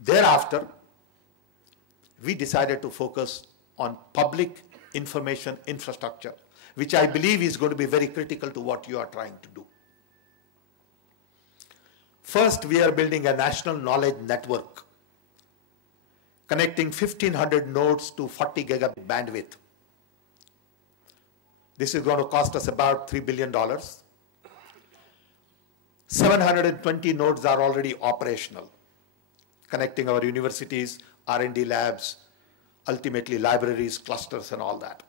Thereafter, we decided to focus on public information infrastructure, which I believe is going to be very critical to what you are trying to do. First, we are building a national knowledge network, connecting 1,500 nodes to 40 gigabit bandwidth. This is going to cost us about $3 billion. 720 nodes are already operational, connecting our universities, R&D labs, ultimately libraries, clusters, and all that.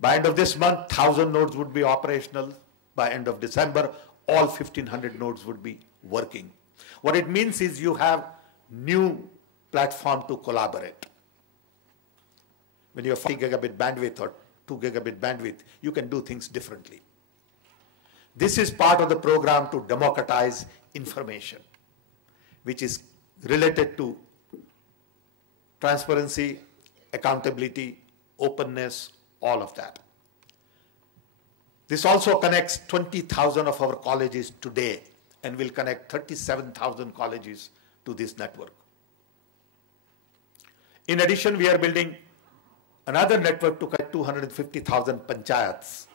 By end of this month, 1,000 nodes would be operational. By end of December, all 1,500 nodes would be working. What it means is you have new platform to collaborate. When you have 40 gigabit bandwidth or 2 gigabit bandwidth, you can do things differently. This is part of the program to democratize information, which is related to transparency, accountability, openness, all of that. This also connects 20,000 of our colleges today and will connect 37,000 colleges to this network. In addition, we are building another network to connect 250,000 panchayats,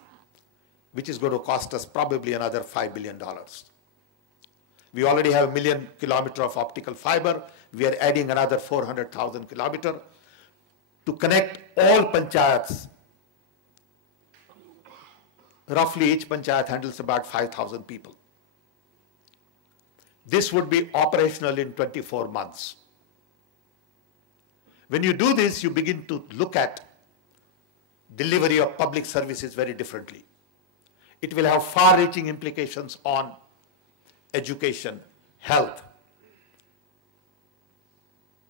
which is going to cost us probably another $5 billion. We already have 1 million kilometers of optical fiber. We are adding another 400,000 kilometers to connect all panchayats. Roughly each panchayat handles about 5,000 people. This would be operational in 24 months. When you do this, you begin to look at delivery of public services very differently. It will have far-reaching implications on education, health,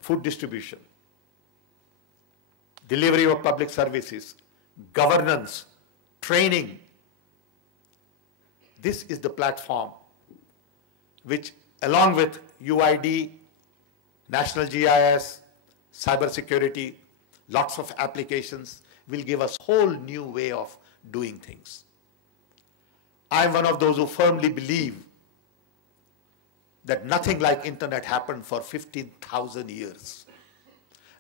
food distribution, delivery of public services, governance, training. This is the platform which, along with UID, National GIS, cybersecurity, lots of applications, will give us a whole new way of doing things. I'm one of those who firmly believe that nothing like internet happened for 15,000 years.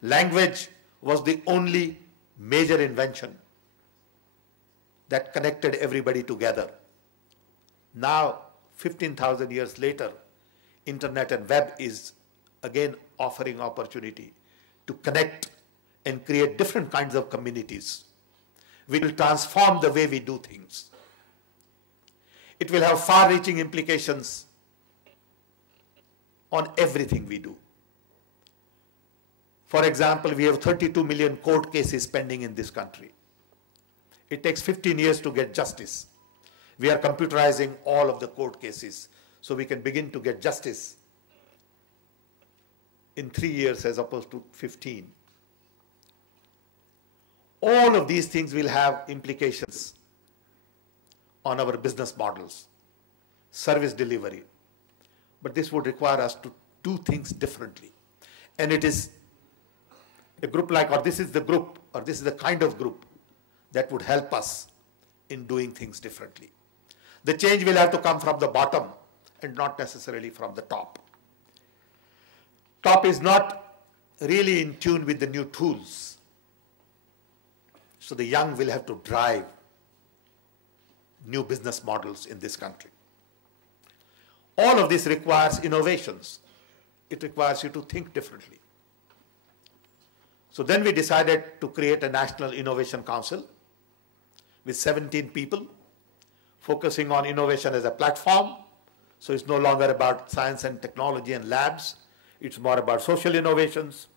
Language was the only major invention that connected everybody together. Now, 15,000 years later, internet and web is again offering opportunity to connect and create different kinds of communities. We will transform the way we do things. It will have far-reaching implications on everything we do. For example, we have 32 million court cases pending in this country. It takes 15 years to get justice. We are computerizing all of the court cases so we can begin to get justice in 3 years as opposed to 15. All of these things will have implications on our business models, service delivery. But this would require us to do things differently. And it is a group like, or this is the group, or this is the kind of group that would help us in doing things differently. The change will have to come from the bottom and not necessarily from the top. Top is not really in tune with the new tools. So the young will have to drive new business models in this country. All of this requires innovations. It requires you to think differently. So then we decided to create a National Innovation Council with 17 people focusing on innovation as a platform. So it's no longer about science and technology and labs. It's more about social innovations,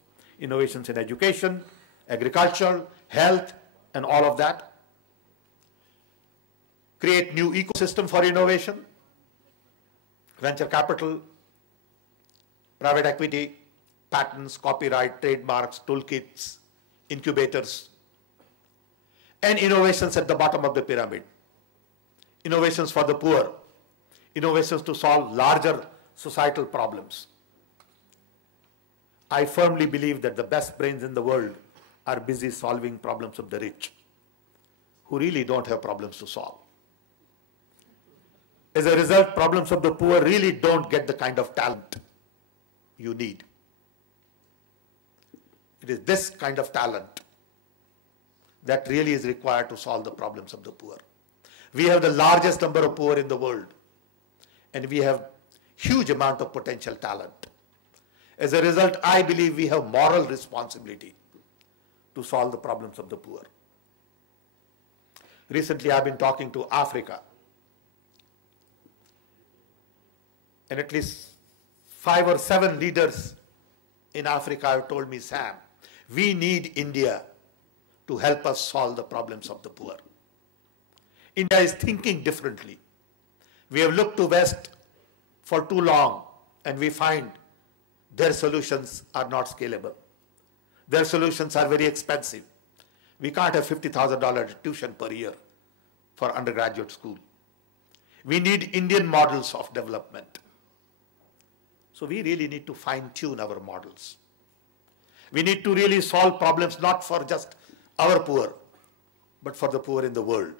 innovations in education, agriculture, health, and all of that. Create new ecosystem for innovation, venture capital, private equity, patents, copyright, trademarks, toolkits, incubators, and innovations at the bottom of the pyramid. Innovations for the poor, innovations to solve larger societal problems. I firmly believe that the best brains in the world are busy solving problems of the rich, who really don't have problems to solve. As a result, problems of the poor really don't get the kind of talent you need. It is this kind of talent that really is required to solve the problems of the poor. We have the largest number of poor in the world, and we have huge amount of potential talent. As a result, I believe we have moral responsibility to solve the problems of the poor. Recently, I've been talking to Africa, and at least 5 or 7 leaders in Africa have told me, Sam, we need India to help us solve the problems of the poor. India is thinking differently. We have looked to West for too long, and we find their solutions are not scalable. Their solutions are very expensive. We can't have $50,000 tuition per year for undergraduate school. We need Indian models of development. So we really need to fine-tune our models. We need to really solve problems not for just our poor, but for the poor in the world.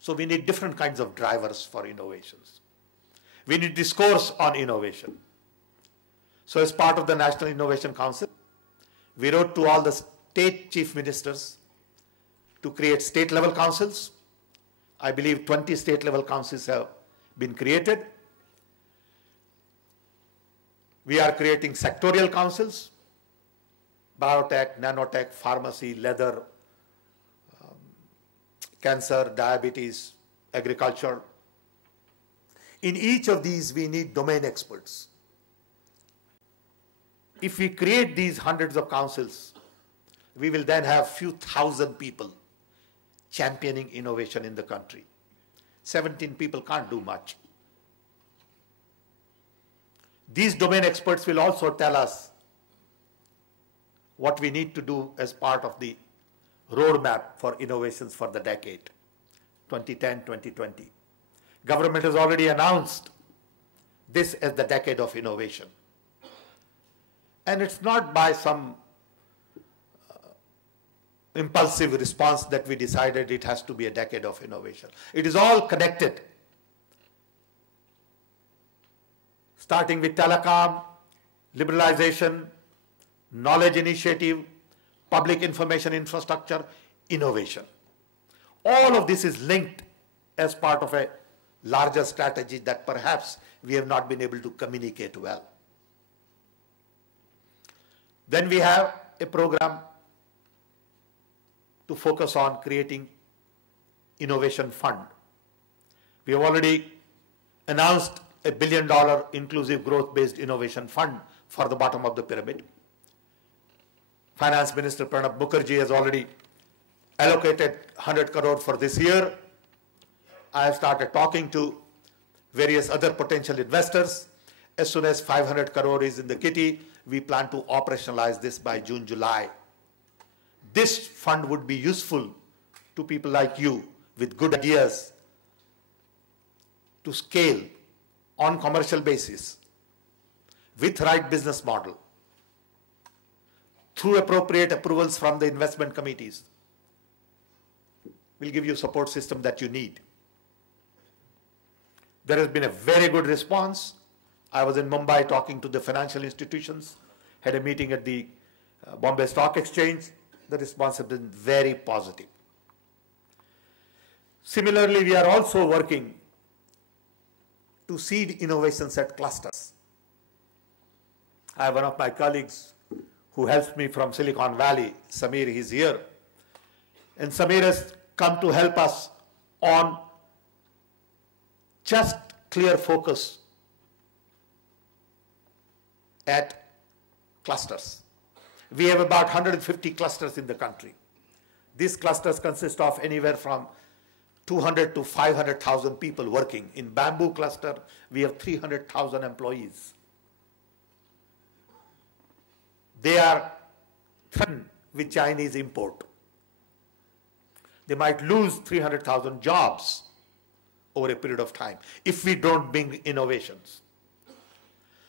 So we need different kinds of drivers for innovations. We need discourse on innovation. So as part of the National Innovation Council, we wrote to all the state chief ministers to create state-level councils. I believe 20 state-level councils have been created. We are creating sectorial councils, biotech, nanotech, pharmacy, leather, cancer, diabetes, agriculture. In each of these, we need domain experts. If we create these hundreds of councils, we will then have few thousand people championing innovation in the country. 17 people can't do much. These domain experts will also tell us what we need to do as part of the roadmap for innovations for the decade, 2010-2020. Government has already announced this as the decade of innovation. And it's not by some impulsive response that we decided it has to be a decade of innovation. It is all connected. Starting with telecom, liberalization, knowledge initiative, public information infrastructure, innovation. All of this is linked as part of a larger strategy that perhaps we have not been able to communicate well. Then we have a program to focus on creating innovation fund. We have already announced a $1 billion inclusive growth-based innovation fund for the bottom of the pyramid. Finance Minister Pranab Mukherjee has already allocated 100 crore for this year. I have started talking to various other potential investors. As soon as 500 crore is in the kitty, we plan to operationalize this by June, July. This fund would be useful to people like you with good ideas to scale on commercial basis with right business model through appropriate approvals from the investment committees. We'll give you support system that you need. There has been a very good response. I was in Mumbai talking to the financial institutions, had a meeting at the Bombay Stock Exchange. The response has been very positive. Similarly, we are also working to seed innovations at clusters. I have one of my colleagues who helps me from Silicon Valley, Samir, he's here. And Samir has come to help us on just clear focus at clusters. We have about 150 clusters in the country. These clusters consist of anywhere from 200 to 500,000 people working. In bamboo cluster, we have 300,000 employees. They are threatened with Chinese import. They might lose 300,000 jobs over a period of time if we don't bring innovations.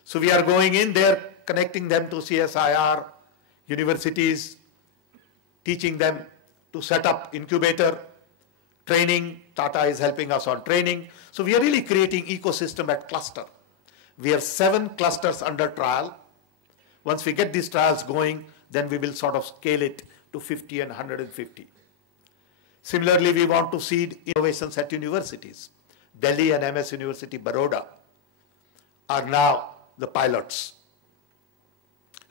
So we are going in there, connecting them to CSIR, universities, teaching them to set up incubator, training. Tata is helping us on training. So we are really creating ecosystem at cluster. We have 7 clusters under trial. Once we get these trials going, then we will sort of scale it to 50 and 150. Similarly, we want to seed innovations at universities. Delhi and MS University, Baroda are now the pilots.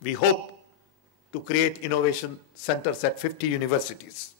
We hope to create innovation centers at 50 universities.